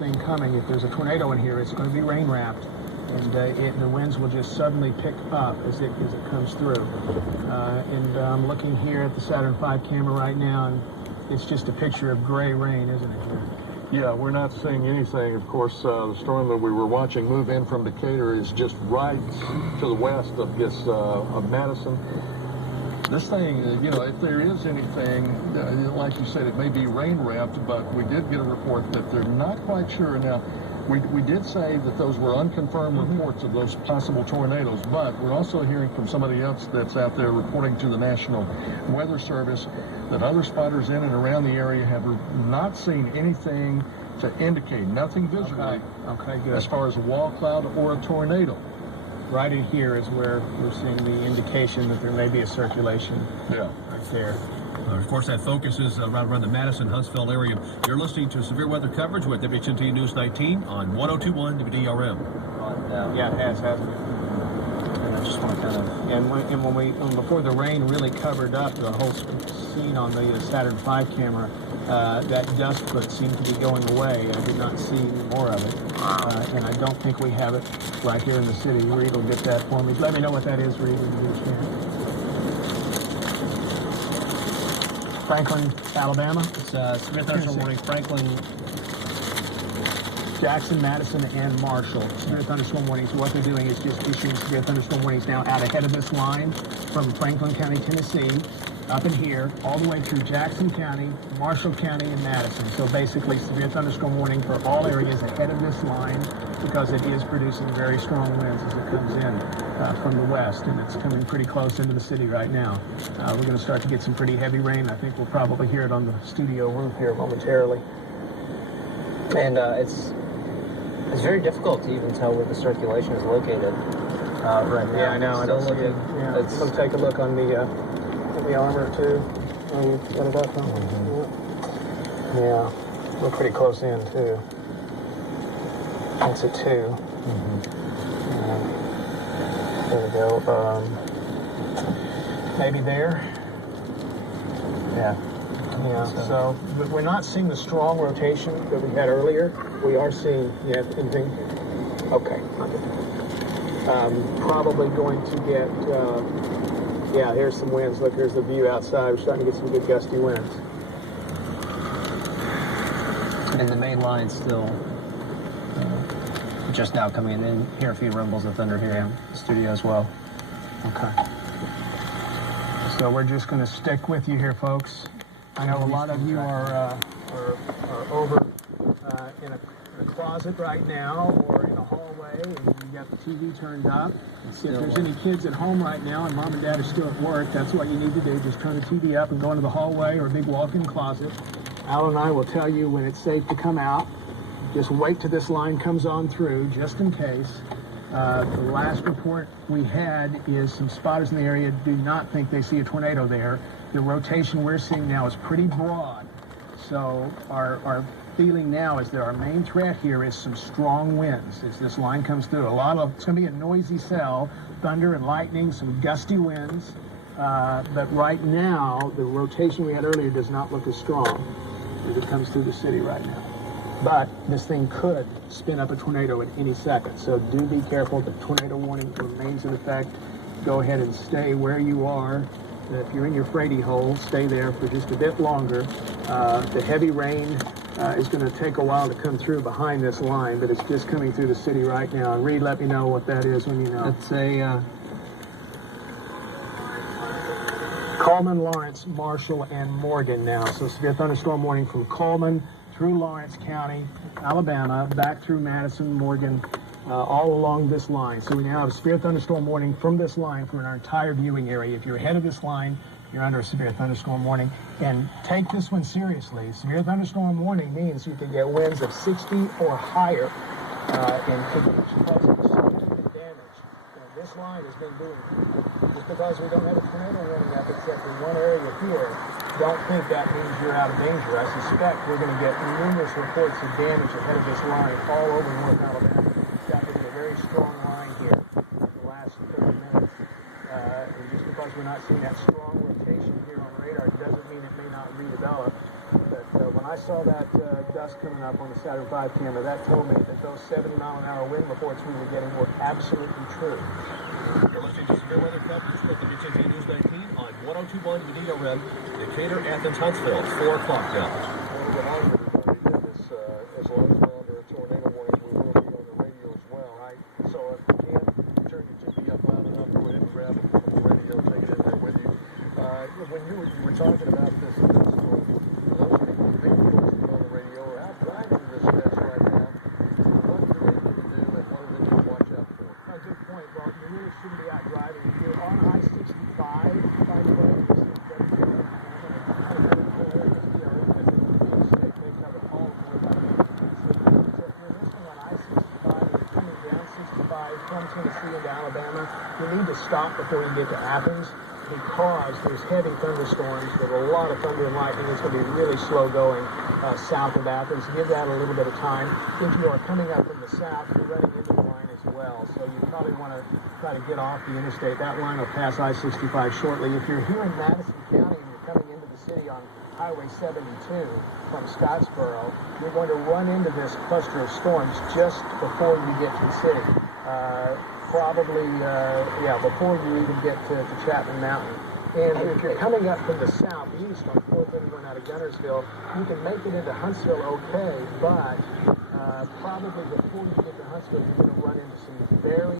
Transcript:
thing coming. If there's a tornado in here, it's going to be rain wrapped, and the winds will just suddenly pick up as it comes through. And I'm looking here at the Saturn V camera right now, and it's just a picture of gray rain, isn't it, here? Yeah, we're not seeing anything. Of course, the storm that we were watching move in from Decatur is just right to the west of this of Madison. This thing, you know, if there is anything, like you said, it may be rain wrapped, but we did get a report that they're not quite sure. Now, we did say that those were unconfirmed reports of those possible tornadoes, but we're also hearing from somebody else that's out there reporting to the National Weather Service that other spotters in and around the area have not seen anything to indicate, nothing visually, okay, good, as far as a wall cloud or a tornado. Right in here is where we're seeing the indication that there may be a circulation. Yeah. Right there. Of course, that focus is around the Madison, Huntsville area. You're listening to severe weather coverage with WHNT News 19 on 1021 WDRM. Yeah, it hasn't it? And I just want to kind of, before the rain really covered up the whole scene on the Saturn V camera, that dust foot seemed to be going away. I did not see any more of it. And I don't think we have it right here in the city. Reed will get that for me. Let me know what that is, Reed, when you get a chance. Franklin, Alabama. It's severe thunderstorm warning, Franklin, Jackson, Madison, and Marshall. Severe thunderstorm warnings. What they're doing is just issuing severe thunderstorm warnings now out ahead of this line from Franklin County, Tennessee, up in here, all the way through Jackson County, Marshall County, and Madison. So basically, severe thunderstorm warning for all areas ahead of this line because it is producing very strong winds as it comes in from the west, and it's coming pretty close into the city right now. We're going to start to get some pretty heavy rain. I think we'll probably hear it on the studio roof here momentarily. and it's very difficult to even tell where the circulation is located. Right now. Yeah, I know. I don't see it. Yeah. It's, Let's take a look on the armor too. Oh, you got it up, huh? Yeah, we're pretty close in too. That's a 2. There we go. Maybe there. yeah. Yeah. So we're not seeing the strong rotation that we had earlier. We are seeing. Yeah. Anything? Okay. Probably going to get. Yeah. Here's some winds. Look. Here's the view outside. We're starting to get some good gusty winds. And the main line still just now coming in. Hear a few rumbles of thunder here in the studio as well. Okay. So we're just going to stick with you here, folks. I know a lot of you are over in a closet right now or in a hallway, and you got the TV turned up. If there's any kids at home right now and mom and dad are still at work, that's what you need to do. Just turn the TV up and go into the hallway or a big walk-in closet. Al and I will tell you when it's safe to come out. Just wait till this line comes on through, just in case. The last report we had is some spotters in the area do not think they see a tornado there. The rotation we're seeing now is pretty broad. So our feeling now is that our main threat here is some strong winds as this line comes through. It's going to be a noisy cell, thunder and lightning, some gusty winds. But right now, the rotation we had earlier does not look as strong as it comes through the city right now. But this thing could spin up a tornado at any second. So do be careful. The tornado warning remains in effect. Go ahead and stay where you are. If you're in your Frady hole, stay there for just a bit longer. The heavy rain is going to take a while to come through behind this line, but it's just coming through the city right now. And Reed, let me know what that is when you know. It's a Coleman, Lawrence, Marshall, and Morgan now. So severe thunderstorm warning from Coleman through Lawrence County, Alabama, back through Madison, Morgan, all along this line. So we now have a severe thunderstorm warning from this line from our entire viewing area. If you're ahead of this line, you're under a severe thunderstorm warning. And take this one seriously. Severe thunderstorm warning means you can get winds of 60 or higher and could cause significant damage. And this line has been doing just because we don't have a tornado warning up except in one area here. Don't think that means you're out of danger. I suspect we're going to get numerous reports of damage ahead of this line all over North Alabama. It's got to be a very strong line here for the last 30 minutes. And just because we're not seeing that strong rotation here on radar doesn't mean it may not redevelop. But when I I saw that dust coming up on the Saturn V camera. That told me that those 70-mile-an-hour wind reports we were getting were absolutely true. You're listening to severe weather coverage with WCT News 19 on 102.1 WDRM, Decatur, Athens, Huntsville, 4 o'clock now. Well, good morning, everybody. As long as we're under a tornado warning, we will be on the radio as well. Right. So if you can, turn your TV up loud enough, go ahead and grab it from the radio, take it in there with you. When you were talking about this storm, those people who may be listening on the radio are out driving this mess right now. What do they need to do, and what do they need to watch out for? A good point, Bob. You really shouldn't be out driving. If you're on I-65, by the way, this is from Tennessee into Alabama, you need to stop before you get to Athens because there's heavy thunderstorms with a lot of thunder and lightning. It's going to be really slow going south of Athens. Give that a little bit of time. If you are coming up from the south, you're running into the line as well. So you probably want to try to get off the interstate. That line will pass I-65 shortly. If you're here in Madison County and you're coming into the city on Highway 72 from Scottsboro, you're going to run into this cluster of storms just before you get to the city. Before you even get to Chapman Mountain. And if you're coming up from the southeast on 431 out of Gunnersville, you can make it into Huntsville okay, but probably before you get to Huntsville, you're going to run into some very